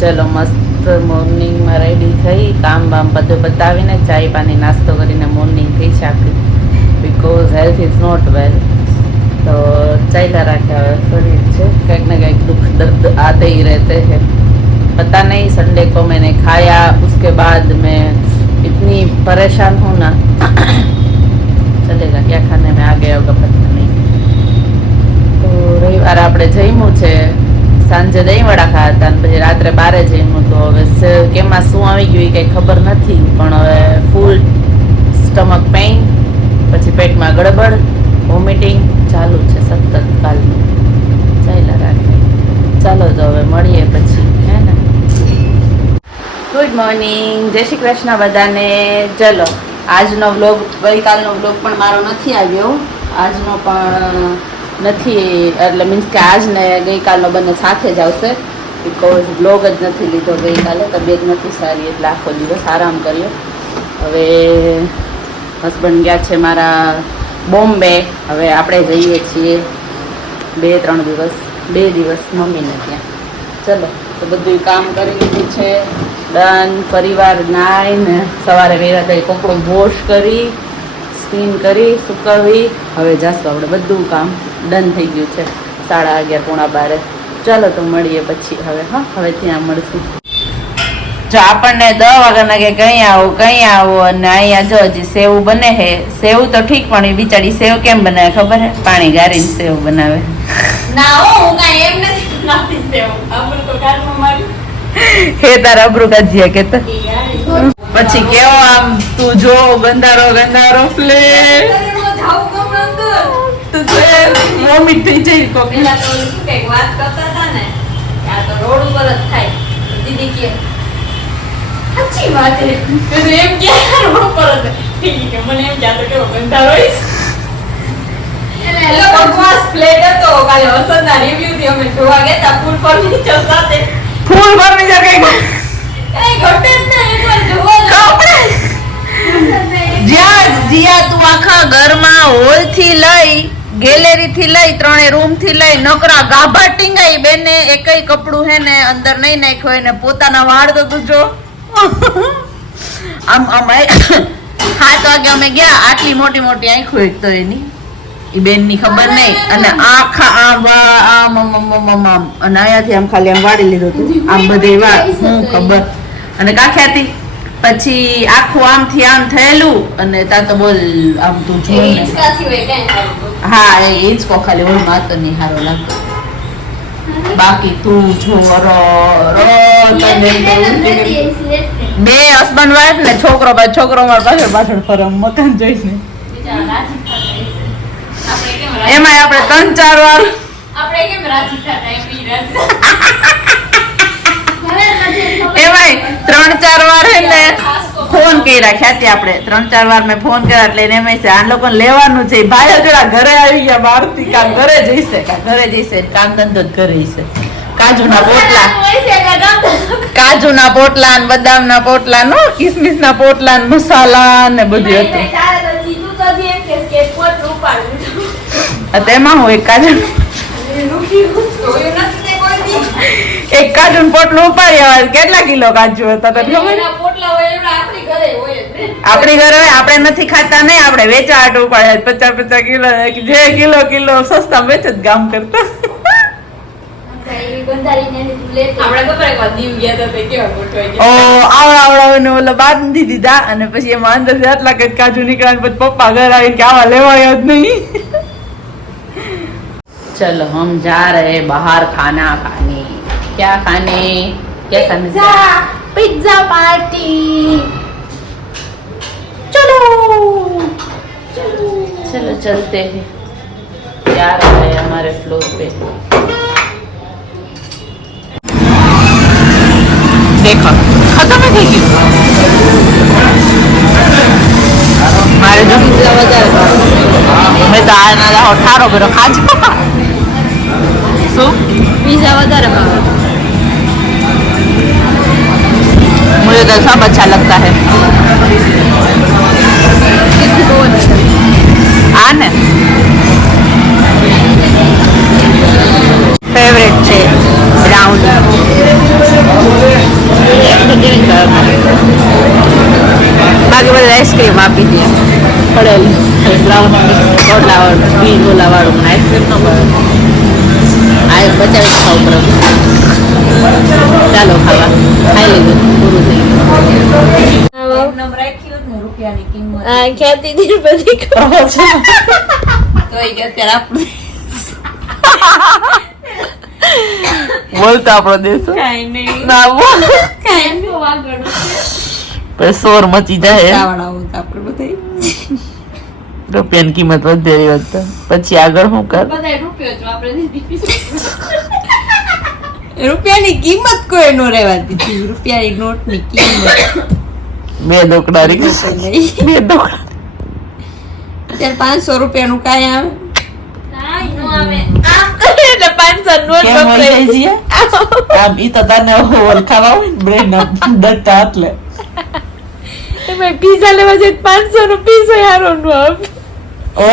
ચલો મસ્ત મોર્નિંગમાં રેડી થઈ, કામ બામ બધું બતાવીને ચાય પાણી નાસ્તો કરીને મોર્નિંગ થઈ છે આપણી, because health is not well. तो चला रखा है शरीर से कहीं ना कहीं दुख दर्द आते ही रहते हैं। पता नहीं संडे को मैंने खाया, उसके बाद मैं इतनी परेशान हूँ ना चलेगा क्या खाने में आ गया होगा पता नहीं। तो रविवार આપણે જમ્યું છે, સાંજે દહીં વડા ખાયા હતા અને પછી રાત્રે બારે જમ્યું। તો હવે કેમાં શું આવી ગયું એ કંઈ ખબર નથી, પણ હવે ફૂલ સ્ટમક પેઇન, પછી પેટમાં ગડબડ, વોમિટિંગ ચાલુ છે સતત કાલનું, ચાલ્યા રાખે। ચાલો તો હવે મળીએ પછી, હે ને। ગુડ મોર્નિંગ, જય શ્રી કૃષ્ણ બધાને। ચલો આજનો વ્લોગ, ગઈકાલનો વ્લોગ પણ મારો નથી આવ્યો, આજનો પણ નથી, એટલે મીન્સ કે આજ ને ગઈકાલનો બંને સાથે જ આવશે, બિકોઝ વ્લોગ જ નથી લીધો ગઈકાલે, તબિયત નથી સારી એટલે આખો દિવસ આરામ કર્યો। હવે હસબન્ડ ગયા છે મારા બોમ્બે, હવે આપણે જઈએ છીએ 2 દિવસ મમ્મીને ત્યાં। ચલો તો બધું કામ કરી લીધું છે, ડન। પરિવાર નાઈને સવારે વહેલા થઈ કપડું વોશ કરી, સ્પિન કરી, સુકવી, હવે જાશું આપણે, બધું કામ ડન થઈ ગયું છે, 11:30 પોણા 12। ચાલો તો મળીએ પછી હવે, હા હવે ત્યાં મળશું। જો આપણને 10 વાગ્યાના કે કઈ આવો અને અહીંયા જો હજી સેવ બને છે, સેવ તો ઠીક પણ એ બિચારી સેવ કેમ બનાવે ખબર હે? પાણી ગારીને સેવ બનાવે। ના હો, હું કાઈ એમ નથી બનાવતી સેવ, આપણે તો ઘરમાં મારી હે તારા અબરૂ કાઢીએ કે તો પછી કેવો આમ તું જો ગંધારો ફ્લે તું તો વોમિટ થઈ જાય કો। પેલા તો શું કઈક વાત કરતા હતા ને, આ તો રોડ ઉપર જ થાય, દીદી કે સાચી વાત છે, તો એમ કે રોડ ઉપર જ ઠીક કે મને એમ કે આ તો કેવો ગંધારો હોય। એટલે બકવાસ પ્લેટ હતો, કાલે વસંતના રિવ્યુ થી અમે જોવા ગયા હતા, ફૂલ ફર્નિચર સાથે, ફૂલ ફર્નિચર કઈ ઘટે જ ને, એકવાર જોવા જ્યાં તું આખા ઘરમાં હોલ થી લઈ, ગેલેરી થી લઈ, 3 રૂમ થી લઈ નકરા ગાભા ટીંગાઈ, બેને એકય કપડું હે ને અંદર નહીં નાખ્યો હોય ને પોતાના વાળ તો તું જો આમ 7 વાગે અમે ગયા, આટલી મોટી આંખો એક તો એની ઈ બેન ની ખબર નહીં, અને આખા આમ અને અહીંયાથી આમ ખાલી આમ વાળી લીધું હતું, આમ બધે વાળ હું ખબર, અને કાખ્યાથી પછી આખું આમથી આમ થયેલું, અને તા તો બોલ આમ તું જો ને, હા એ હિંચકો ખાલી ઓલ માતો નહીં હારો લાગતો, બાકી તું જો બે હસબન્ડ વાઈફ ને છોકરો મારા પાછળ ફરમ મકાન જોઈને, એમાં આપણે 3-4 વાર આપણે કેમ રાજી થતા એમાંય 3-4 વાર હે ને ફોન કર્યા, ખ્યાતિ આપણે 3-4 વાર મેં ફોન કર્યા, એટલે એને એમ છે આ લોકોને લેવાનું છે, ભાઈઓ જોડા ઘરે આવી ગયા બહારથી, કામ ઘરે જઈશે કામ ધંધો જ ઘરે જઈશે, કાજુના પોટલા ને બદામના પોટલા નો, કિસમિસના પોટલા ને મસાલા ને બધું હતું। તેમાં હું એક કાજુ પોટલું ઉપાડી, કેટલા કિલો કાજુ હતા તને ખબર? આપણી ઘરે આપણે નથી ખાતા, નહીં આપણે વેચા આટું ઉપાડ્યા 50 કિલો, જે કિલો સસ્તા વેચ જ ગામ કરતા। આવડા ઓલા બાંધી દીધા, અને પછી એમાં અંદર આટલા કઈ કાજુ નીકળ્યા, પછી પપ્પા ઘર આવીને કે આવા લેવાય જ નહીં। चलो हम जा रहे बाहर खाना खाने, क्या खाने पिज्जा पार्टी, चलो चलते हैं, क्या रहा है हमारे फ्लोर पे, देखो खत्म થઈ ગયું મારે જો પિઝા વધારે મેં તો આ ના ઠારો કર્યો ખાજો શું पिज्जा વધારે ભાવે, मुझे तो सब अच्छा लगता है। आने फेवरेट છે બ્રાઉની। મસાલા વાળું મને આઈસ્ક્રીમ ન ભાવે. આ બચાવી ખાવ પડે. ચાલો ખાવા ખાઈ લીધું પૂરું થઈ ગયું. નંબર રાખ્યું ને રૂપિયાની કિંમત આ ખ્યાતિ થી બધી કરો છો તો એ કે અત્યારે આપણે બોલતો આપણો દેશ કાઈ નહીં ના બોલ કાઈ નહીં વાગડો પછી શોર મચી જાય સાવડાવો તો આપણે બધાય રૂપિયાની કિંમત વધે વધતા પછી આગળ શું કર બધાય રૂપિયો જ આપણે દીધી રૂપિયાની કિંમત કોઈ નો રહેવા દીધી રૂપિયાની નોટની કિંમત બે ડોકડા રિક્ષા નહીં બે ડોકડા અત્યારે 500 રૂપિયાનું કાંઈ આવે કાંઈ નો આવે આમ કરે એટલે 500 નોટ વપરાય છે આમ ઈ તો તને ઓળખાવા હોય ને બ્રેડ ના દત્તા એટલે તમે પીઝા લેવા જાય 500 નો પીઝા યાર નો આપ ઓ